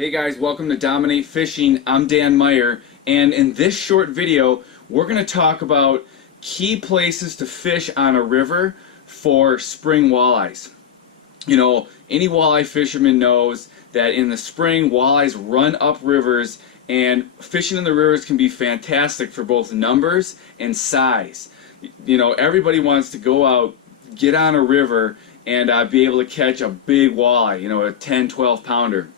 Hey guys, welcome to Dominate Fishing. I'm Dan Meyer, and in this short video we're going to talk about key places to fish on a river for spring walleyes. You know, any walleye fisherman knows that in the spring walleyes run up rivers, and fishing in the rivers can be fantastic for both numbers and size. You know, everybody wants to go out, get on a river, and be able to catch a big walleye, you know, a 10-12 pounder.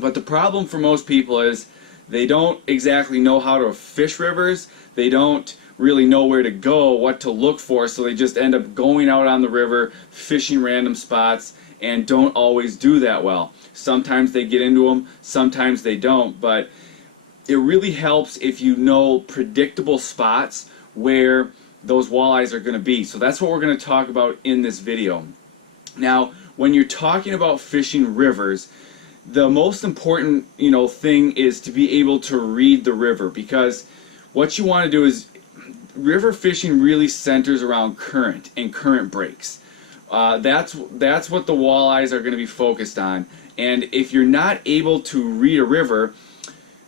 But the problem for most people is they don't exactly know how to fish rivers. They don't really know where to go, what to look for, so they just end up going out on the river, fishing random spots, and don't always do that well. Sometimes they get into them, sometimes they don't, but it really helps if you know predictable spots where those walleyes are going to be. So that's what we're going to talk about in this video. Now, when you're talking about fishing rivers, the most important, thing is to be able to read the river, because what you want to do is, river fishing really centers around current and current breaks. That's what the walleyes are going to be focused on. And if you're not able to read a river,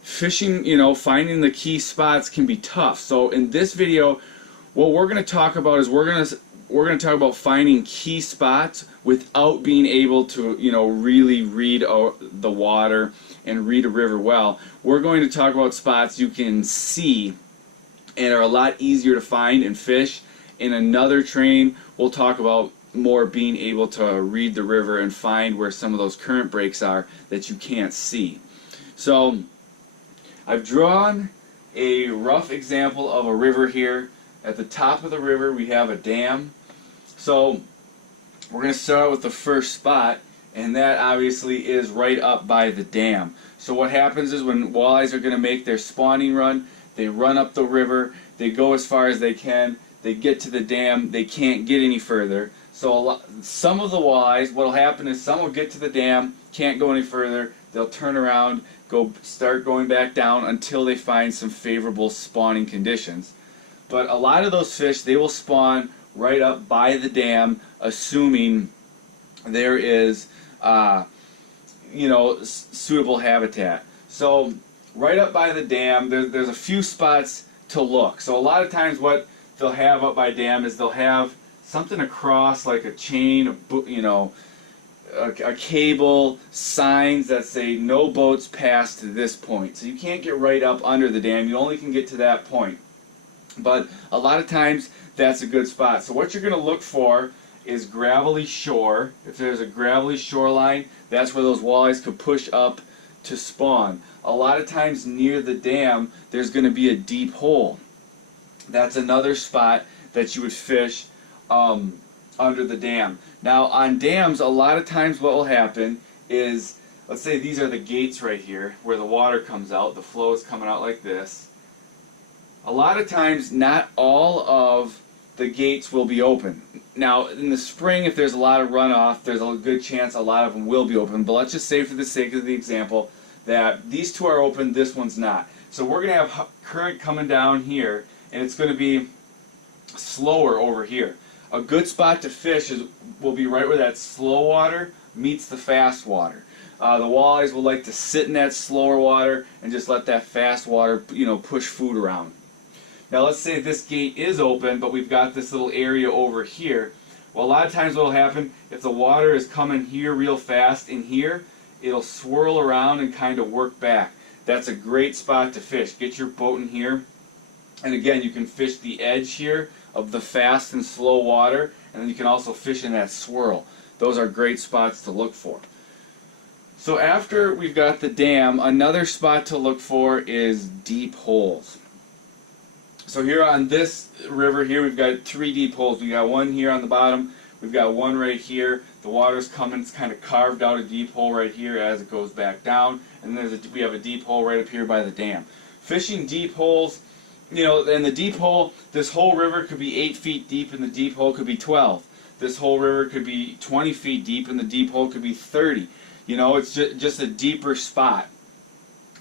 fishing, finding the key spots can be tough. So in this video, what we're going to talk about is we're going to talk about finding key spots without being able to, really read the water and read a river well. We're going to talk about spots you can see and are a lot easier to find and fish. In another training, we'll talk about more being able to read the river and find where some of those current breaks are that you can't see. So I've drawn a rough example of a river here. At the top of the river we have a dam. So we're going to start out with the first spot, and that obviously is right up by the dam. So what happens is when walleyes are going to make their spawning run, they run up the river, they go as far as they can, they get to the dam, they can't get any further. So some of the walleyes, what will happen is some will get to the dam, can't go any further, they'll turn around, start going back down until they find some favorable spawning conditions. But a lot of those fish, they will spawn right up by the dam, assuming there is, suitable habitat. So right up by the dam, there's a few spots to look. So a lot of times what they'll have up by dam is they'll have something across, like a chain, a cable, signs that say no boats pass to this point. So you can't get right up under the dam, you only can get to that point. But a lot of times that's a good spot. So what you're going to look for is gravelly shore. If there's a gravelly shoreline, that's where those walleyes could push up to spawn. A lot of times near the dam there's going to be a deep hole. That's another spot that you would fish under the dam. Now on dams, a lot of times what will happen is, let's say these are the gates right here where the water comes out, the flow is coming out like this. A lot of times not all of the gates will be open. Now in the spring, if there's a lot of runoff, there's a good chance a lot of them will be open, but let's just say for the sake of the example that these two are open, this one's not. So we're going to have current coming down here, and it's going to be slower over here. A good spot to fish will be right where that slow water meets the fast water. The walleyes will like to sit in that slower water and just let that fast water, push food around. Now let's say this gate is open, but we've got this little area over here. Well, a lot of times what will happen, if the water is coming here real fast in here, it'll swirl around and kind of work back. That's a great spot to fish. Get your boat in here, and again, you can fish the edge here of the fast and slow water, and then you can also fish in that swirl. Those are great spots to look for. So after we've got the dam, another spot to look for is deep holes. So here on this river here, we've got 3 deep holes. We got one here on the bottom, we've got one right here. The water's coming, it's kind of carved out a deep hole right here as it goes back down, and then we have a deep hole right up here by the dam. Fishing deep holes, and the deep hole, this whole river could be 8 feet deep and the deep hole could be 12. This whole river could be 20 feet deep and the deep hole could be 30. It's just a deeper spot.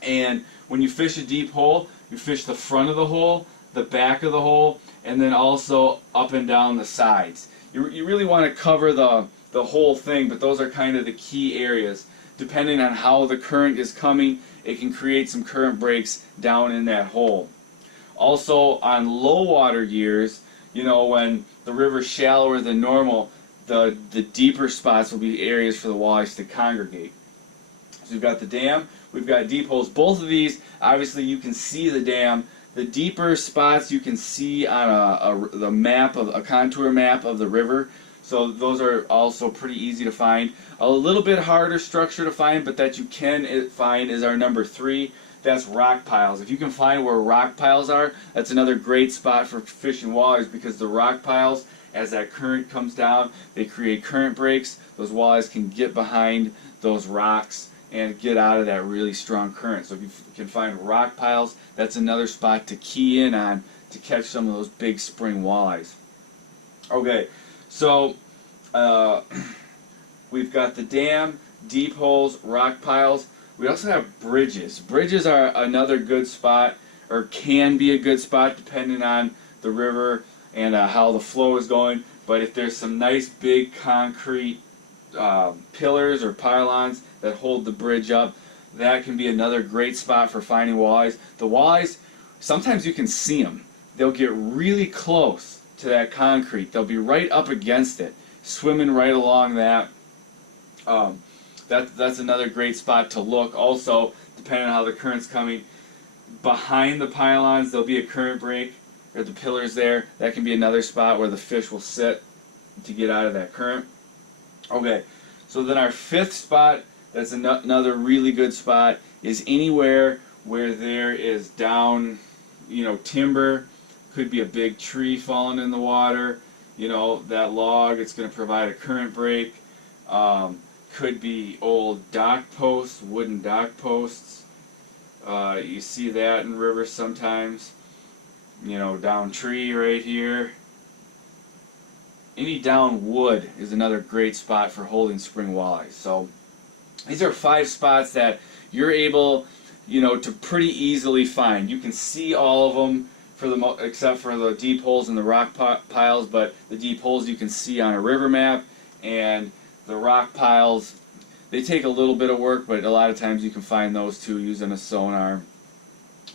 And when you fish a deep hole, you fish the front of the hole, the back of the hole, and then also up and down the sides. You really want to cover the whole thing, but those are kind of the key areas depending on how the current is coming, it can create some current breaks down in that hole. Also, on low water years, you know, when the river's shallower than normal, the deeper spots will be areas for the walleyes to congregate. So we've got the dam, we've got deep holes. Both of these, obviously you can see the dam. The deeper spots you can see on the map of a contour map of the river. So those are also pretty easy to find. A little bit harder structure to find, but that you can find, is our number 3. That's rock piles. If you can find where rock piles are, that's another great spot for fishing walleyes, because the rock piles, as that current comes down, they create current breaks. Those walleyes can get behind those rocks and get out of that really strong current. So if you can find rock piles, that's another spot to key in on to catch some of those big spring walleyes. Okay, so we've got the dam, deep holes, rock piles. We also have bridges. Bridges are another good spot, or can be a good spot depending on the river and how the flow is going. But if there's some nice big concrete pillars or pylons that hold the bridge up, that can be another great spot for finding walleyes. The walleyes, sometimes you can see them. They'll get really close to that concrete. They'll be right up against it, swimming right along that. That's another great spot to look. Also, depending on how the current's coming, behind the pylons there'll be a current break, or the pillars there. That can be another spot where the fish will sit to get out of that current. Okay, so then our 5th spot, that's another really good spot, is anywhere where there is down, you know, timber. Could be a big tree falling in the water. You know, that log, it's going to provide a current break. Could be old dock posts, wooden dock posts. You see that in rivers sometimes. You know, down tree right here. Any down wood is another great spot for holding spring walleyes. So these are 5 spots that you're able, you know, to pretty easily find. You can see all of them except for the deep holes and the rock piles, but the deep holes you can see on a river map, and the rock piles, they take a little bit of work, but a lot of times you can find those too using a sonar,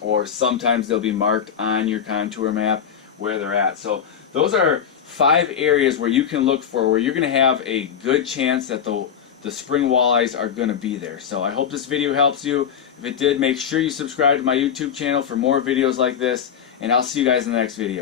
or sometimes they'll be marked on your contour map where they're at. So those are 5 areas where you can look for, where you're going to have a good chance that the spring walleyes are going to be there. So I hope this video helps you. If it did, make sure you subscribe to my YouTube channel for more videos like this, and I'll see you guys in the next video.